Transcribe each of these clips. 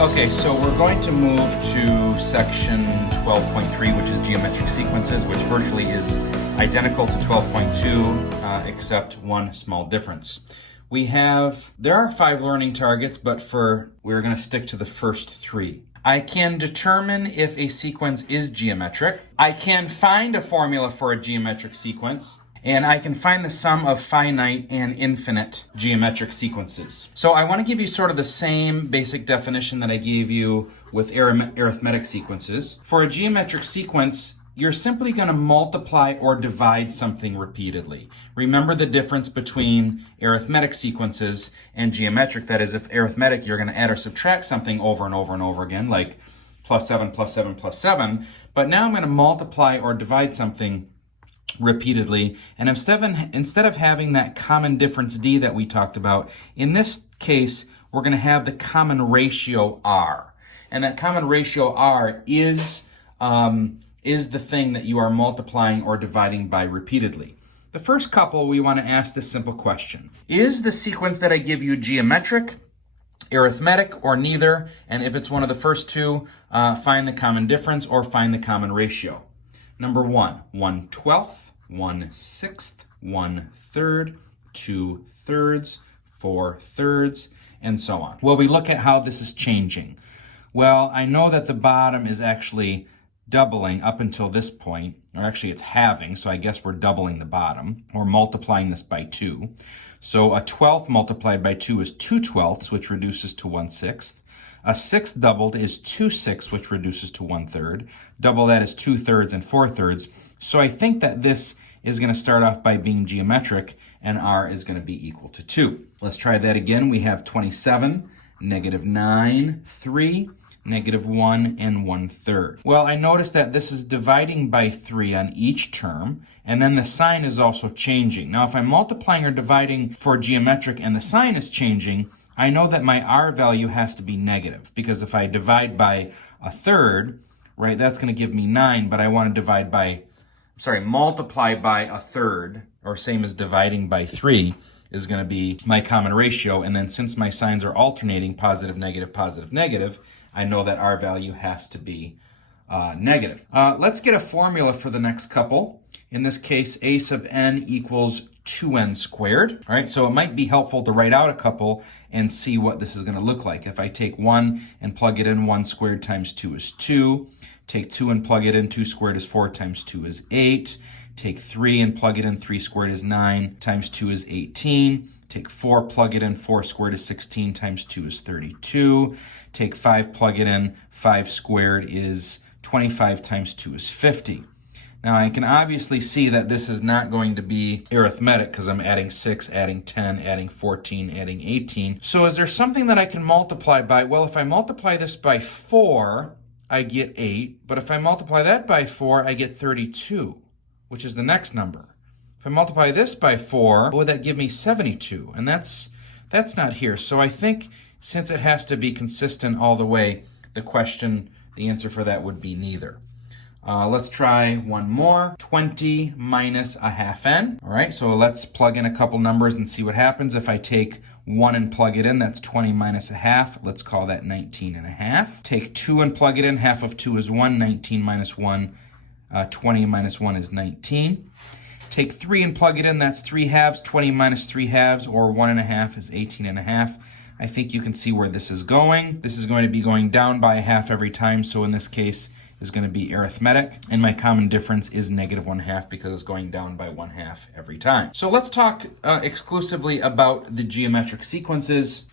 Okay, so we're going to move to section 12.3, which is geometric sequences, which virtually is identical to 12.2, except one small difference. There are 5 learning targets, but we're going to stick to the first 3. I can determine if a sequence is geometric. I can find a formula for a geometric sequence. And I can find the sum of finite and infinite geometric sequences. So I want to give you sort of the same basic definition that I gave you with arithmetic sequences. For a geometric sequence, you're simply going to multiply or divide something repeatedly. Remember the difference between arithmetic sequences and geometric. That is, if arithmetic, you're going to add or subtract something over and over and over again, like plus 7, plus 7, plus 7. But now I'm going to multiply or divide something repeatedly, and instead of having that common difference d that we talked about, in this case we're going to have the common ratio r, and that common ratio r is the thing that you are multiplying or dividing by repeatedly. The first couple, we want to ask this simple question: is the sequence that I give you geometric, arithmetic, or neither? And if it's one of the first two, find the common difference or find the common ratio. Number 1, 1/12, 1/6, 1/3, 2/3, 4/3, and so on. Well, we look at how this is changing. Well, I know that the bottom is actually doubling up until this point, or actually it's halving, so I guess we're doubling the bottom, or multiplying this by 2. So a 12th multiplied by 2 is 2/12, which reduces to 1/6. A 6th doubled is 2/6, which reduces to 1/3. Double that is 2/3 and 4/3. So I think that this is going to start off by being geometric, and r is going to be equal to 2. Let's try that again. We have 27, -9, 3, -1, and 1/3. Well, I noticed that this is dividing by 3 on each term, and then the sign is also changing. Now, if I'm multiplying or dividing for geometric and the sign is changing, I know that my r value has to be negative, because if I divide by 1/3, right, that's going to give me 9, but I want to multiply by 1/3, or same as dividing by 3, is going to be my common ratio. And then since my signs are alternating, positive, negative, I know that r value has to be negative. Let's get a formula for the next couple. In this case, a sub n equals 2n squared. All right, so it might be helpful to write out a couple and see what this is going to look like. If I take 1 and plug it in, 1 squared times 2 is 2. Take 2 and plug it in, 2 squared is 4 times 2 is 8. Take 3 and plug it in, 3 squared is 9 times 2 is 18. Take 4, plug it in, 4 squared is 16 times 2 is 32. Take 5, plug it in, 5 squared is 25 times 2 is 50. Now, I can obviously see that this is not going to be arithmetic because I'm adding 6, adding 10, adding 14, adding 18. So is there something that I can multiply by? Well, if I multiply this by 4, I get 8. But if I multiply that by 4, I get 32, which is the next number. If I multiply this by 4, what would that give me? 72. And that's not here. So I think since it has to be consistent all the way, the answer for that would be neither. Let's try one more. 20 minus a half n. All right, so let's plug in a couple numbers and see what happens. If I take 1 and plug it in, that's 20 minus a half. Let's call that 19 and a half. Take 2 and plug it in. Half of 2 is 1. 19 minus 1, 20 minus 1 is 19. Take 3 and plug it in. That's 3 halves. 20 minus 3 halves, or 1 and a half, is 18 and a half. I think you can see where this is going. This is going to be going down by a half every time, so in this case, is going to be arithmetic, and my common difference is -1/2 because it's going down by 1/2 every time. So let's talk exclusively about the geometric sequences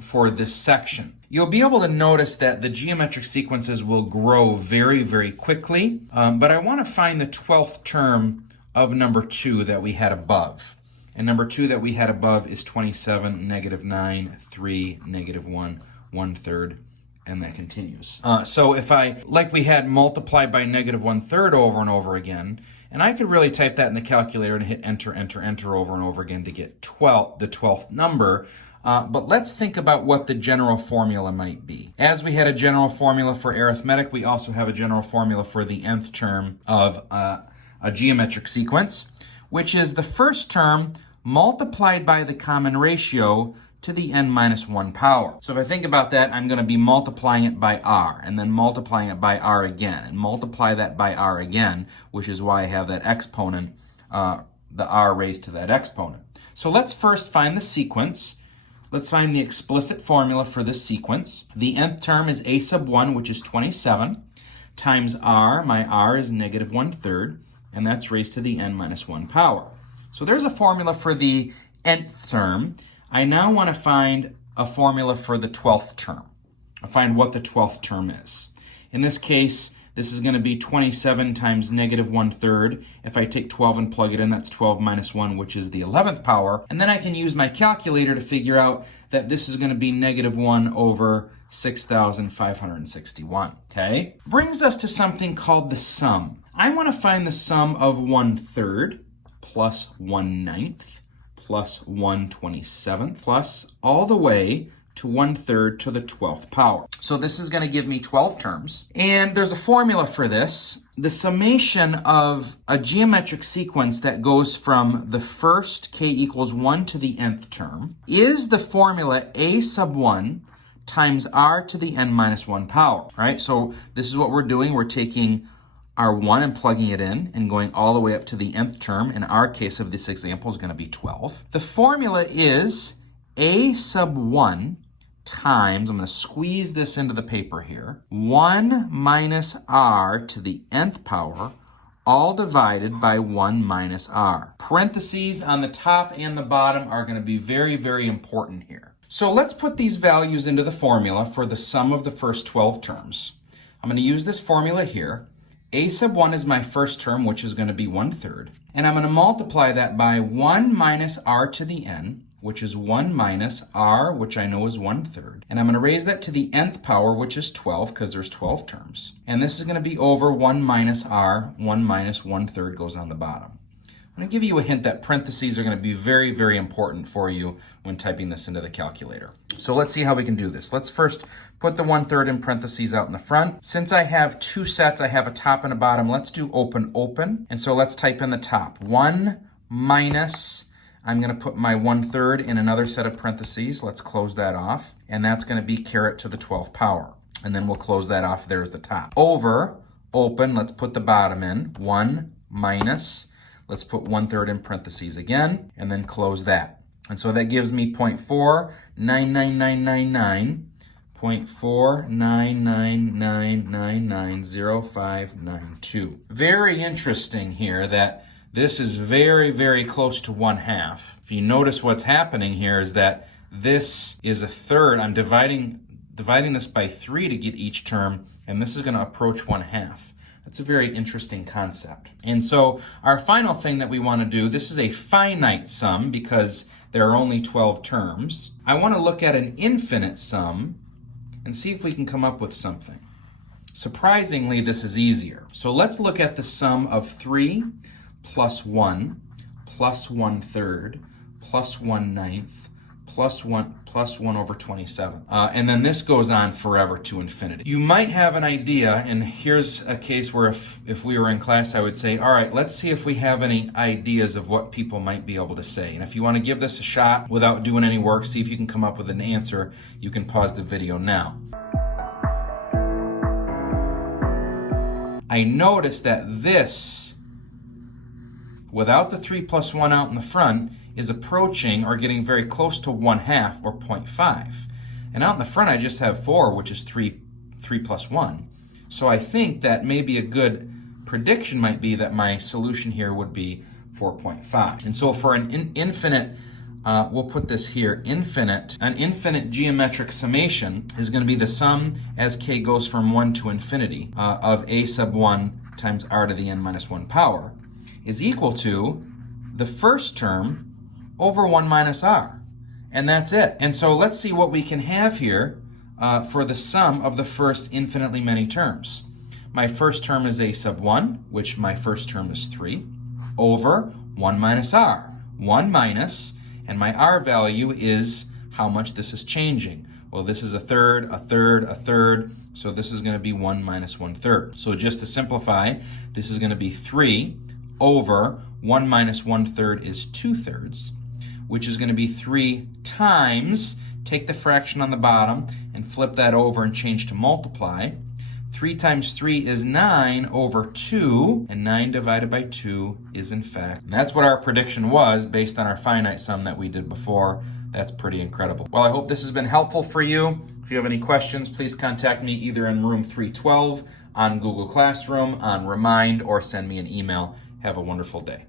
for this section. You'll be able to notice that the geometric sequences will grow very, very quickly, but I want to find the 12th term of number 2 that we had above. And number 2 that we had above is 27, -9, 3, -1, 1/3, and that continues. So if like we had, multiply by -1/3 over and over again, and I could really type that in the calculator and hit enter, enter, enter over and over again to get the 12th number. But let's think about what the general formula might be. As we had a general formula for arithmetic, we also have a general formula for the nth term of a geometric sequence, which is the first term multiplied by the common ratio to the n minus 1 power. So if I think about that, I'm going to be multiplying it by r, and then multiplying it by r again, and multiply that by r again, which is why I have that exponent, the r raised to that exponent. So let's first find the sequence. Let's find the explicit formula for this sequence. The nth term is a sub 1, which is 27, times r. My r is negative 1/3, and that's raised to the n minus 1 power. So there's a formula for the nth term. I now want to find a formula for the 12th term. I'll find what the 12th term is. In this case, this is going to be 27 times negative 1/3. If I take 12 and plug it in, that's 12 minus 1, which is the 11th power. And then I can use my calculator to figure out that this is going to be negative 1 over 6,561, okay? Brings us to something called the sum. I want to find the sum of 1/3 plus 1/9 plus 1/27 plus all the way to 1/3 to the 12th power. So this is going to give me 12 terms. And there's a formula for this. The summation of a geometric sequence that goes from the first k equals 1 to the nth term is the formula a sub 1 times r to the n minus 1 power, right? So this is what we're doing. We're taking our 1 and plugging it in and going all the way up to the nth term. In our case of this example is going to be 12. The formula is a sub 1 times, I'm going to squeeze this into the paper here, 1 minus r to the nth power, all divided by 1 minus r. Parentheses on the top and the bottom are going to be very, very important here. So let's put these values into the formula for the sum of the first 12 terms. I'm going to use this formula here. A sub 1 is my first term, which is going to be 1/3. And I'm going to multiply that by 1 minus r to the n, which is 1 minus r, which I know is 1/3. And I'm going to raise that to the nth power, which is 12, because there's 12 terms. And this is going to be over 1 minus r, 1 minus 1/3 goes on the bottom. I'm going to give you a hint that parentheses are going to be very, very important for you when typing this into the calculator. So let's see how we can do this. Let's first put the 1/3 in parentheses out in the front. Since I have two sets, I have a top and a bottom, let's do open, open. And so let's type in the top. 1 minus, I'm going to put my 1/3 in another set of parentheses. Let's close that off. And that's going to be caret to the 12th power. And then we'll close that off. There's the top. Over, open, let's put the bottom in. 1 minus, let's put 1/3 in parentheses again, and then close that. And so that gives me 0.49999, 0.499990592. Very interesting here that this is very, very close to 1/2. If you notice what's happening here is that this is a third. I'm dividing this by 3 to get each term, and this is going to approach 1/2. That's a very interesting concept. And so our final thing that we want to do, this is a finite sum because there are only 12 terms. I want to look at an infinite sum and see if we can come up with something. Surprisingly, this is easier. So let's look at the sum of 3 plus 1 plus 1/3 plus 1/9 plus 1 over 27. And then this goes on forever to infinity. You might have an idea, and here's a case where if we were in class, I would say, all right, let's see if we have any ideas of what people might be able to say. And if you want to give this a shot without doing any work, see if you can come up with an answer, you can pause the video now. I notice that this, without the 3 plus 1 out in the front, is approaching or getting very close to 1/2 or 0.5. And out in the front, I just have 4, which is 3 plus 1. So I think that maybe a good prediction might be that my solution here would be 4.5. And so for an infinite, we'll put this here, an infinite geometric summation is going to be the sum as k goes from 1 to infinity of a sub 1 times r to the n minus 1 power is equal to the first term over 1 minus r. And that's it. And so let's see what we can have here for the sum of the first infinitely many terms. My first term is a sub 1, which my first term is 3, over 1 minus r. 1 minus, and my r value is how much this is changing. Well, this is a third, a third, a third, so this is going to be 1 minus 1/3. So just to simplify, this is going to be 3 over 1 minus 1/3 is 2/3, which is going to be 3 times, take the fraction on the bottom and flip that over and change to multiply. 3 times 3 is 9 over 2, and 9 divided by 2 is in fact. And that's what our prediction was based on our finite sum that we did before. That's pretty incredible. Well, I hope this has been helpful for you. If you have any questions, please contact me either in room 312, on Google Classroom, on Remind, or send me an email. Have a wonderful day.